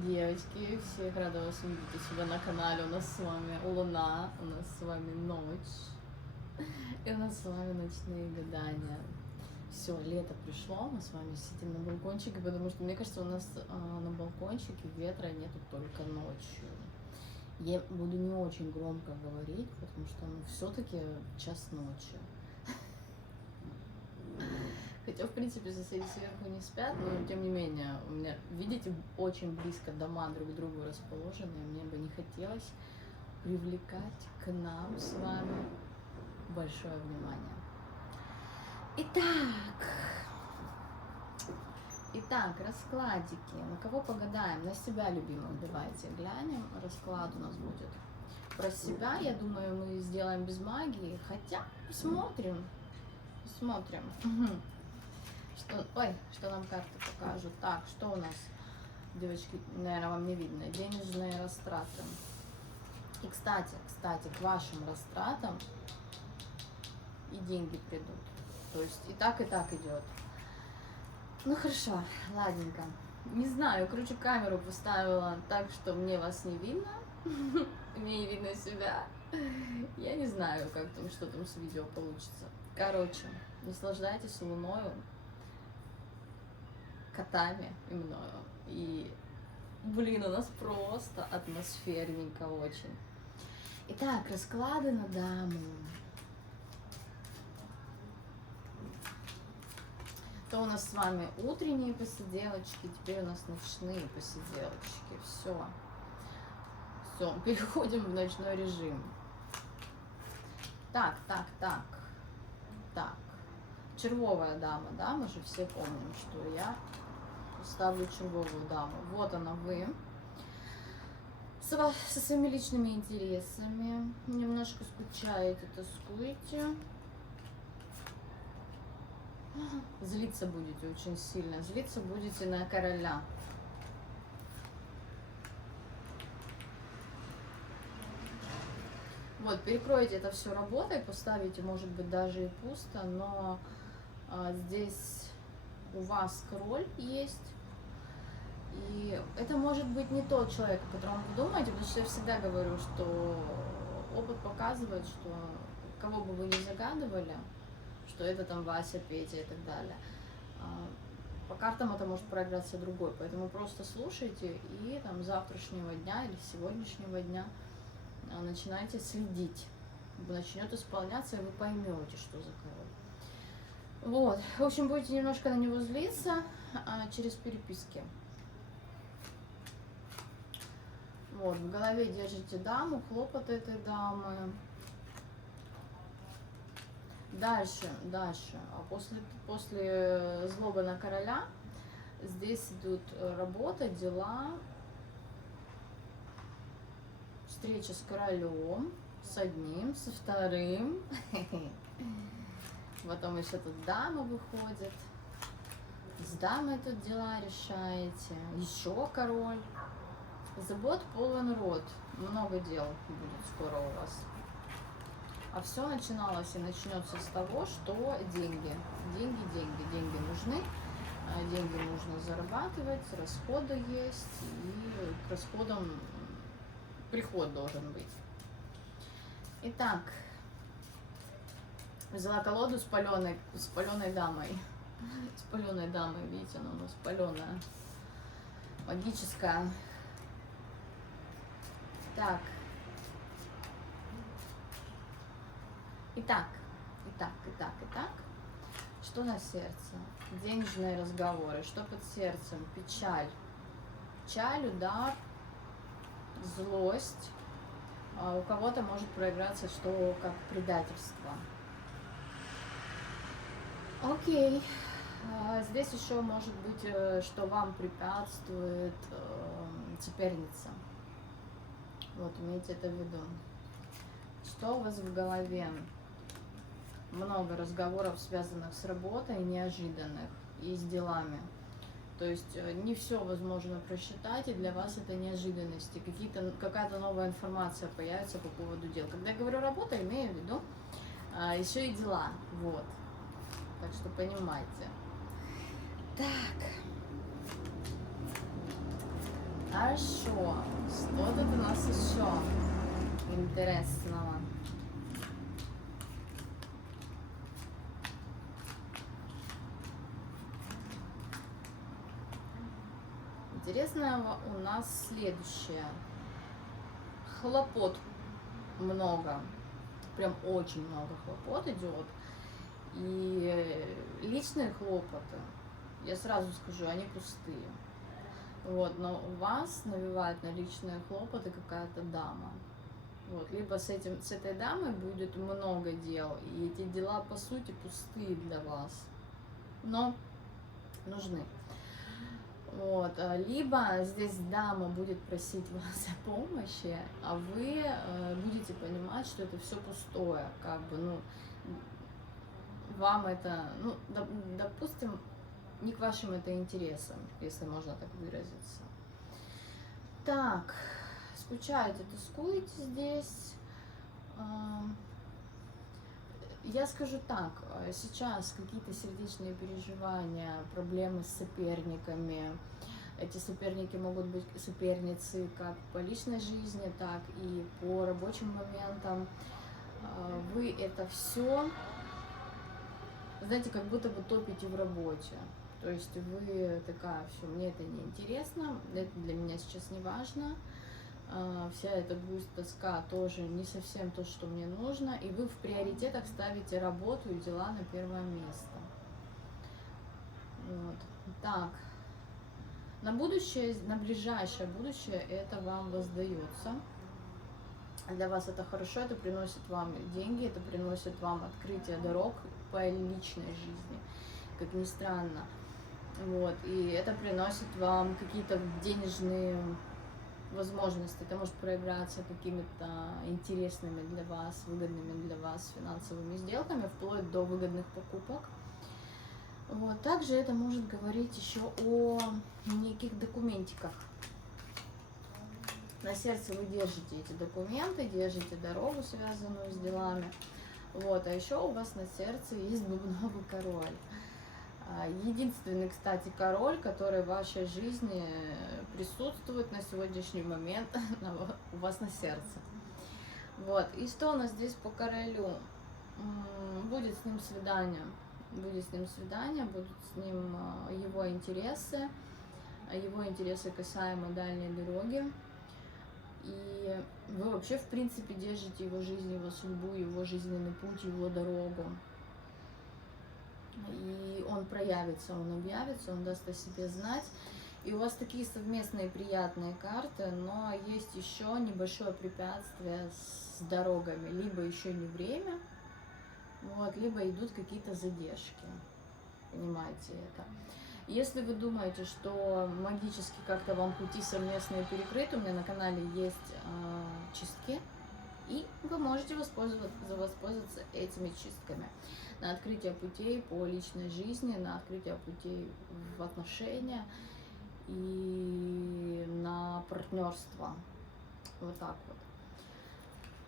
Девочки, всех рада вас видеть у себя на канале. У нас с вами Луна, у нас с вами ночь, и у нас с вами ночные гадания. Все, лето пришло, мы с вами сидим на балкончике, потому что, мне кажется, у нас на балкончике ветра нету только ночью. Я буду не очень громко говорить, потому что все-таки час ночи. Хотя, в принципе, соседи сверху не спят, но тем не менее, у меня, видите, очень близко дома друг к другу расположены, и мне бы не хотелось привлекать к нам с вами большое внимание. Итак, раскладики. На кого погадаем? На себя любимых давайте глянем. Расклад у нас будет про себя. Я думаю, мы сделаем без магии, хотя посмотрим. Что нам карты покажут. Так, что у нас, девочки, наверное, вам не видно. Денежные растраты. И, кстати, к вашим растратам и деньги придут. То есть и так идет. Ну хорошо, ладненько. Не знаю, короче, камеру поставила так, что мне вас не видно. Мне не видно себя. Я не знаю, как там, что там с видео получится. Короче, наслаждайтесь луною, котами и мною. И, блин, у нас просто атмосферненько очень. Итак, расклады на даму. То у нас с вами утренние посиделочки, теперь у нас ночные посиделочки. Все, переходим в ночной режим. Так. Червовая дама, да, мы же все помним, что я ставлю червовую даму. Вот она вы. Со своими личными интересами. Немножко скучаете, тоскуете. Злиться будете очень сильно. Злиться будете на короля. Вот, перекроете это все работой, поставите, может быть, даже и пусто, но здесь у вас король есть. И это может быть не тот человек, о котором вы думаете, потому что я всегда говорю, что опыт показывает, что кого бы вы ни загадывали, что это там Вася, Петя и так далее, по картам это может проиграться другой. Поэтому просто слушайте и там завтрашнего дня или сегодняшнего дня начинайте следить. Начнет исполняться, и вы поймете, что за король. Вот. В общем, будете немножко на него злиться через переписки. Вот, в голове держите даму, хлопоты этой дамы. Дальше. А после злобы на короля здесь идут работа, дела, встреча с королем, с одним, со вторым. Потом еще тут дама выходит. С дамой тут дела решаете. Еще король. Забот полон рот. Много дел будет скоро у вас. А все начиналось и начнется с того, что деньги. Деньги нужны. Деньги нужно зарабатывать, расходы есть. И к расходам приход должен быть. Итак, взяла колоду с паленой дамой. С паленой дамой, видите, она у нас паленая. Магическая. Так. Итак. Что на сердце? Денежные разговоры. Что под сердцем? Печаль. Печаль, удар, злость. У кого-то может проиграться, что как предательство. Окей. Здесь еще может быть, что вам препятствует соперница. Вот, имейте это в виду. Что у вас в голове? Много разговоров, связанных с работой, неожиданных и с делами. То есть не все возможно просчитать, и для вас это неожиданности. Какая-то новая информация появится по поводу дел. Когда я говорю работа, имею в виду еще и дела. Вот. Так что понимайте. Так. Хорошо. Что тут у нас еще интересного? Интересного у нас следующее. Хлопот много. Прям очень много хлопот идет. И личные хлопоты, я сразу скажу, они пустые. Вот, но вас навевает на личные хлопоты какая-то дама. Вот, либо с этой дамой будет много дел, и эти дела по сути пустые для вас, но нужны. Вот, либо здесь дама будет просить вас о помощи, а вы будете понимать, что это все пустое, как бы, ну, вам это, ну, допустим, не к вашим это интересам, если можно так выразиться. Так, скучаете, тоскуете здесь. Я скажу так, сейчас какие-то сердечные переживания, проблемы с соперниками. Эти соперники могут быть соперницы как по личной жизни, так и по рабочим моментам. Вы это все, знаете, как будто бы топите в работе. То есть вы такая, все, мне это не интересно, это для меня сейчас не важно. Вся эта грусть, тоска тоже не совсем то, что мне нужно, и вы в приоритетах ставите работу и дела на первое место. Вот. Так, на будущее, на ближайшее будущее это вам воздается. Для вас это хорошо, это приносит вам деньги, это приносит вам открытие дорог по личной жизни, как ни странно. Вот, и это приносит вам какие-то денежные возможности. Это может проиграться какими-то интересными для вас, выгодными для вас финансовыми сделками, вплоть до выгодных покупок. Вот. Также это может говорить еще о неких документиках. На сердце вы держите эти документы, держите дорогу, связанную с делами. Вот. А еще у вас на сердце есть бубновый король. Единственный, кстати, король, который в вашей жизни присутствует на сегодняшний момент у вас на сердце. Вот. И что у нас здесь по королю? Будет с ним свидание. Будет с ним свидание, будут с ним его интересы касаемо дальней дороги. И вы вообще, в принципе, держите его жизнь, его судьбу, его жизненный путь, его дорогу. И он проявится, он объявится, он даст о себе знать. И у вас такие совместные приятные карты, но есть еще небольшое препятствие с дорогами. Либо еще не время, вот, либо идут какие-то задержки. Понимаете это? Если вы думаете, что магически как-то вам пути совместные перекрыты, у меня на канале есть чистки, и вы можете воспользоваться этими чистками на открытие путей по личной жизни, на открытие путей в отношения и на партнерство. Вот так вот.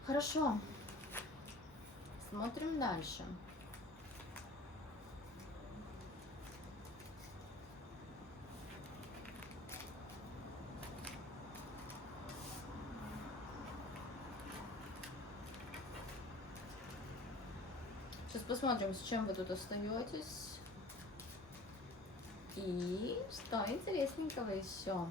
Хорошо. Смотрим дальше. Сейчас посмотрим, с чем вы тут остаетесь. И что интересненького еще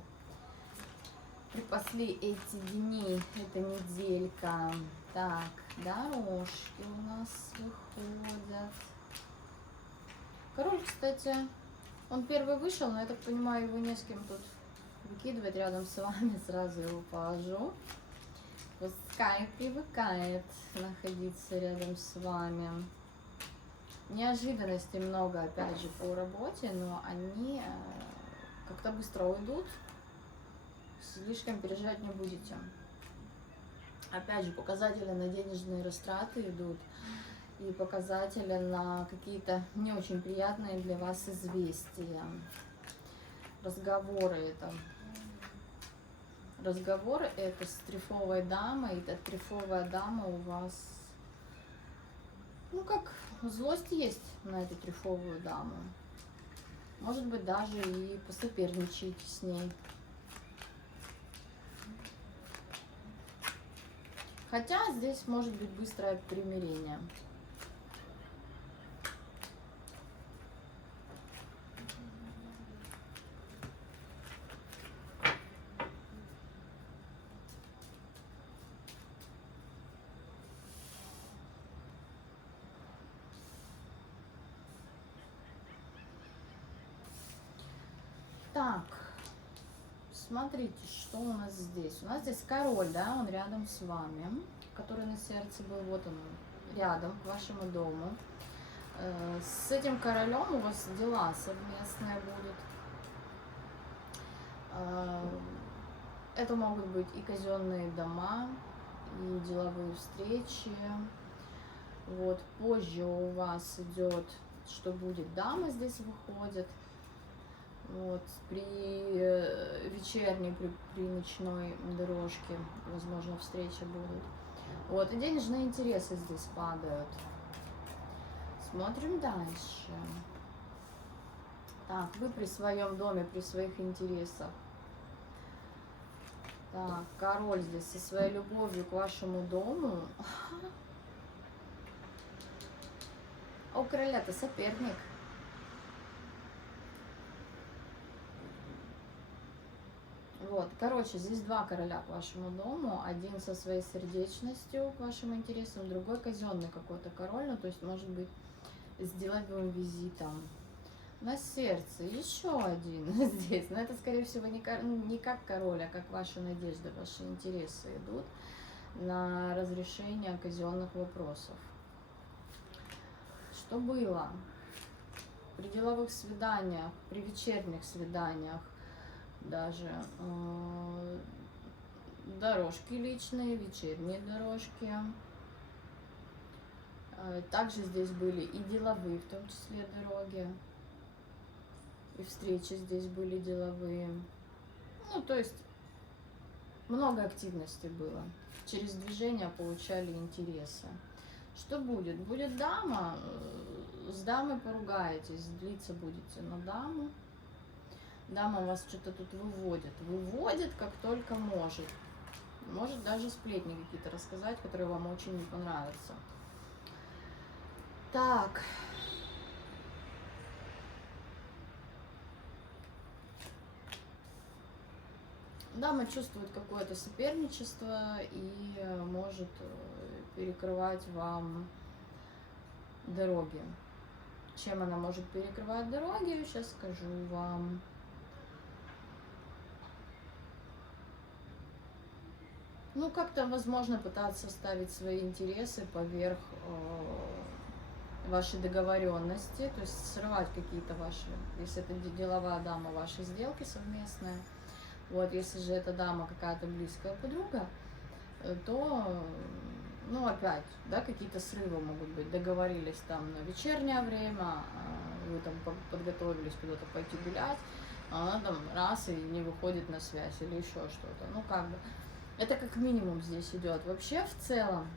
припасли эти дни, эта неделька. Так, дорожки у нас выходят. Король, кстати, он первый вышел, но я так понимаю, его не с кем тут выкидывать рядом с вами. Сразу его положу. Пускай привыкает находиться рядом с вами. Неожиданностей много, опять же, по работе, но они как-то быстро уйдут, слишком переживать не будете. Опять же, показатели на денежные растраты идут, и показатели на какие-то не очень приятные для вас известия. Разговоры это с трефовой дамой, и эта трефовая дама у вас, ну как, злость есть на эту трефовую даму. Может быть, даже и посоперничаете с ней. Хотя здесь может быть быстрое примирение. Так, смотрите, что у нас здесь. У нас здесь король, да, он рядом с вами, который на сердце был, вот он, рядом, к вашему дому. С этим королем у вас дела совместные будут. Это могут быть и казенные дома, и деловые встречи. Вот, позже у вас идет, что будет, дама здесь выходит. Вот, при вечерней, при ночной дорожке, возможно, встречи будут. Вот, и денежные интересы здесь падают. Смотрим дальше. Так, вы при своем доме, при своих интересах. Так, король здесь со своей любовью к вашему дому. А у короля-то соперник. Вот, короче, здесь два короля к вашему дому. Один со своей сердечностью к вашим интересам, другой казенный какой-то король, ну, то есть, может быть, с деловым визитом. На сердце еще один здесь, но это, скорее всего, не как король, а как ваши надежды, ваши интересы идут на разрешение казенных вопросов. Что было при деловых свиданиях, при вечерних свиданиях, даже дорожки личные, вечерние дорожки. Также здесь были и деловые, в том числе, дороги, и встречи здесь были деловые. Ну, то есть много активности было. Через движение получали интересы. Что будет? Будет дама, с дамой поругаетесь, злиться будете на даму. Дама вас что-то тут выводит как только может. Может даже сплетни какие-то рассказать, которые вам очень не понравятся. Так. Дама чувствует какое-то соперничество и может перекрывать вам дороги. Чем она может перекрывать дороги, сейчас скажу вам. Ну, как-то, возможно, пытаться ставить свои интересы поверх вашей договоренности, то есть срывать какие-то ваши, если это деловая дама, ваши сделки совместные. Вот, если же эта дама какая-то близкая подруга, то, ну, опять, да, какие-то срывы могут быть. Договорились там на вечернее время, вы там подготовились куда-то пойти гулять, а она там раз и не выходит на связь или еще что-то. Ну, как бы, это как минимум здесь идет. Вообще, в целом,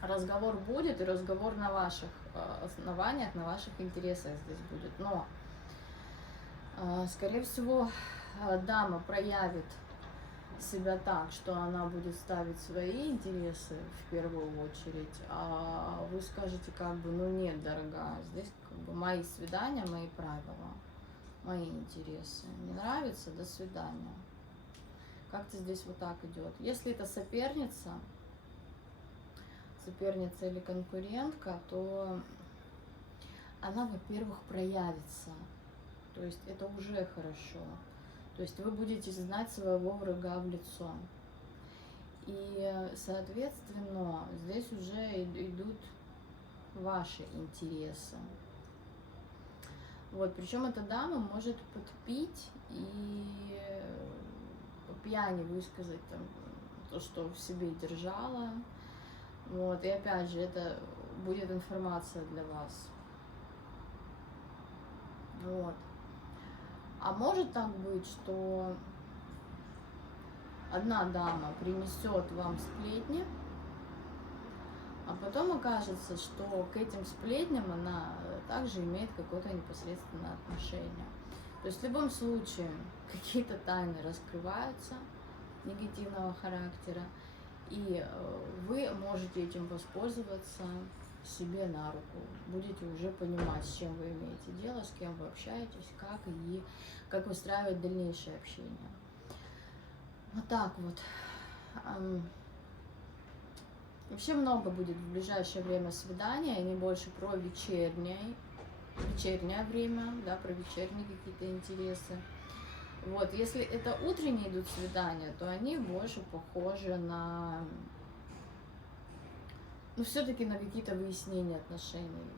разговор будет, и разговор на ваших основаниях, на ваших интересах здесь будет. Но, скорее всего, дама проявит себя так, что она будет ставить свои интересы в первую очередь, а вы скажете как бы, ну нет, дорогая, здесь как бы мои свидания, мои правила, мои интересы. Не нравится? До свидания. Как-то здесь вот так идет. Если это соперница или конкурентка, то она, во-первых, проявится. То есть это уже хорошо. То есть вы будете знать своего врага в лицо. И, соответственно, здесь уже идут ваши интересы. Вот, причем эта дама может подпить и по пьяни высказать там то, что в себе держала. Вот, и опять же, это будет информация для вас. Вот. А может так быть, что одна дама принесет вам сплетни, а потом окажется, что к этим сплетням она также имеет какое-то непосредственное отношение. То есть в любом случае какие-то тайны раскрываются негативного характера, И вы можете этим воспользоваться себе на руку. Будете уже понимать, с чем вы имеете дело, с кем вы общаетесь, как выстраивать дальнейшее общение. Вот так вот. Вообще много будет в ближайшее время свиданий, они больше про вечернее время, да, про вечерние какие-то интересы. Вот, если это утренние идут свидания, то они больше похожи на, ну, все-таки на какие-то выяснения отношений.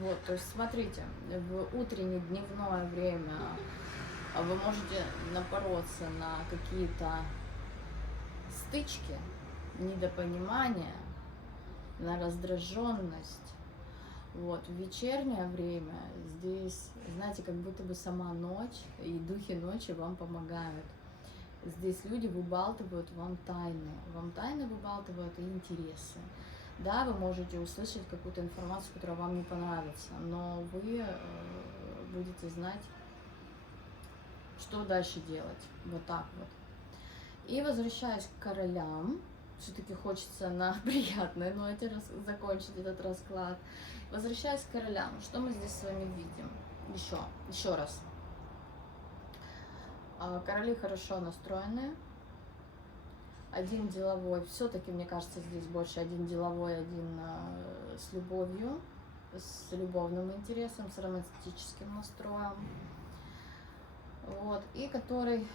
Вот, то есть смотрите, в утреннее дневное время вы можете напороться на какие-то стычки, недопонимания, на раздраженность. Вот, в вечернее время здесь, знаете, как будто бы сама ночь и духи ночи вам помогают. Здесь люди выбалтывают вам тайны выбалтывают и интересы. Да, вы можете услышать какую-то информацию, которая вам не понравится, но вы будете знать, что дальше делать. Вот так вот. И возвращаясь к королям, все-таки хочется на приятной ноте закончить этот расклад. Возвращаясь к королям, что мы здесь с вами видим? Еще раз. Короли хорошо настроены. Один деловой, все-таки, мне кажется, здесь больше один деловой, один с любовью, с любовным интересом, с романтическим настроем. Вот. И который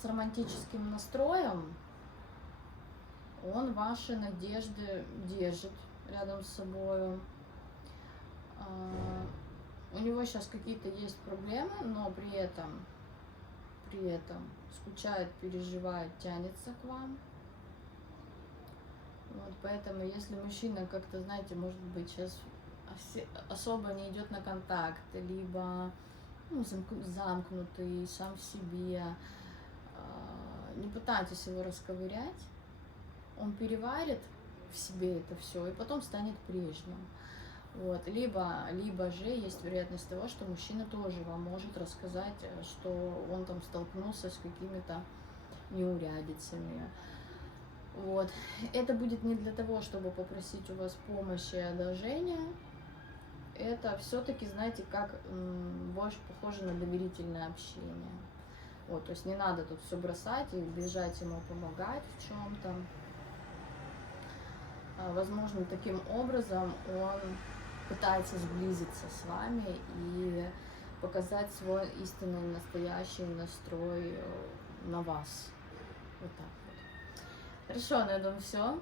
с романтическим настроем, он ваши надежды держит рядом с собой. У него сейчас какие-то есть проблемы, но при этом скучает, переживает, тянется к вам. Вот, поэтому если мужчина как-то, знаете, может быть, сейчас особо не идет на контакт, либо замкнутый, сам в себе, не пытайтесь его расковырять, он переварит в себе это все и потом станет прежним. Вот. Либо же есть вероятность того, что мужчина тоже вам может рассказать, что он там столкнулся с какими-то неурядицами. Вот. Это будет не для того, чтобы попросить у вас помощи и одолжения. Это все-таки, знаете, как больше похоже на доверительное общение. Вот, то есть не надо тут все бросать и бежать ему помогать в чем-то. Возможно, таким образом он пытается сблизиться с вами и показать свой истинный, настоящий настрой на вас. Вот так вот. Хорошо, на этом все.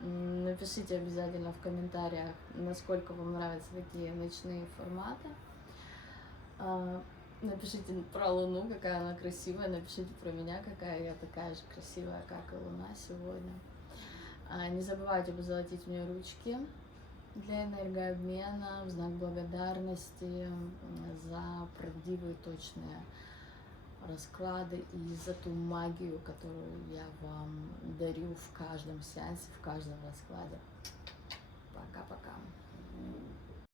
Напишите обязательно в комментариях, насколько вам нравятся такие ночные форматы. Напишите про Луну, какая она красивая. Напишите про меня, какая я такая же красивая, как и Луна сегодня. Не забывайте позолотить мне ручки для энергообмена в знак благодарности за правдивые, точные расклады и за ту магию, которую я вам дарю в каждом сеансе, в каждом раскладе.